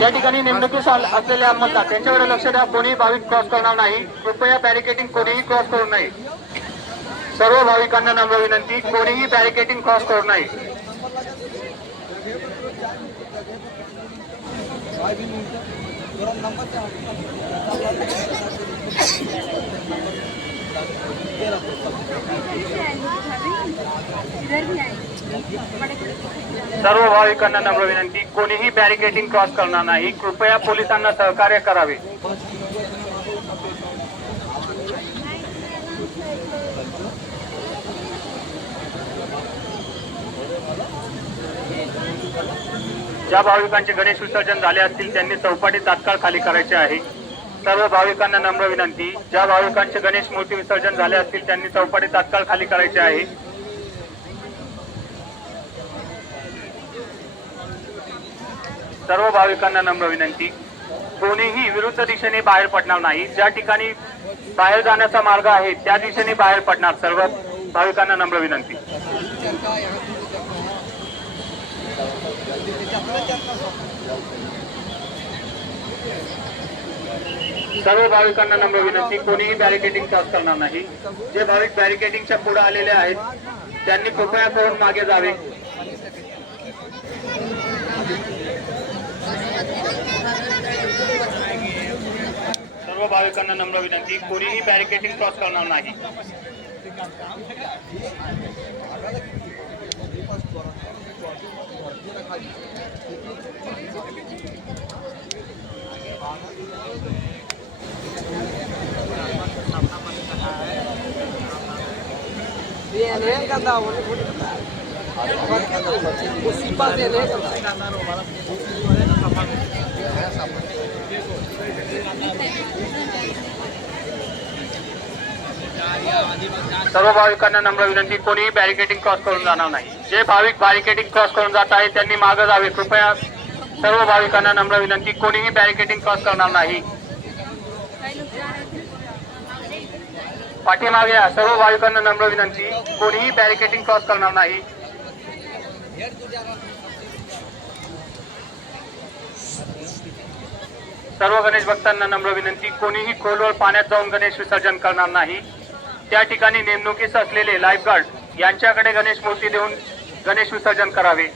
त्या ठिकाणी नेमणुकीस असलेले अंमलदार त्यांच्याकडे लक्ष द्या. कोणीही भाविक क्रॉस करणार नाही. कृपया बॅरिकेडिंग कोणीही क्रॉस करू नये. सर्व भाविकांना नम्र विनंती, कोणीही बॅरिकेडिंग क्रॉस करू नये. सर्व भाविकांना नम्र विनंती, कोणीही बॅरिकेडिंग क्रॉस करणार नाही. कृपया पोलिसांना सहकार्य करावे. ज्या भाविकांचे गणेश विसर्जन झाले असतील त्यांनी चौपाटी तात्काळ खाली करायचे आहे. सर्व भाविकांना नम्र विनंती, ज्या भाविकांचे गणेश मूर्ती विसर्जन झाले असतील त्यांनी चौपाटी तात्काळ खाली करायचे आहे. सर्व भाविकांना नम्र विनंती, कोणीही विरुद्ध दिशेने बाहेर पडणार नाही. ज्या ठिकाणी बाहेर जाण्याचा मार्ग आहे त्या दिशेने बाहेर पडणार. सर्व भाविकांना नम्र विनंती. सर्व भाविकांना नम्र विनंती, कोणीही बॅरिकेडिंग क्रॉस करणार नाही. जे भाविक बॅरिकेडिंगच्या पुढे आलेले आहेत त्यांनी कृपया करून मागे जावे. सर्व भाविकांना नम्र विनंती, कोणीही बॅरिकेडिंग क्रॉस करणार नाही. सर्व भाविकांना नम्र विनंती, कोणीही बॅरिकेडिंग क्रॉस करून जाणार नाही. जे भाविक बॅरिकेडिंग क्रॉस करून जात आहेत त्यांनी मागे जावे. कृपया सर्व भाविकांना नम्र विनंती, कोणीही बॅरिकेडिंग क्रॉस करणार नाही. पाठीमागे या. सर्व भाविकांना नम्र विनंती, कोणीही बॅरिकेडिंग क्रॉस करणार नाही. सर्व गणेश भक्तांना नम्र विनंती, कोणीही खोलवर पाण्यात जाऊन गणेश विसर्जन करणार नाही. त्या ठिकाणी नेमणुकीस असलेले लाईफगार्ड यांच्याकडे गणेश मूर्ती देऊन गणेश विसर्जन करावे.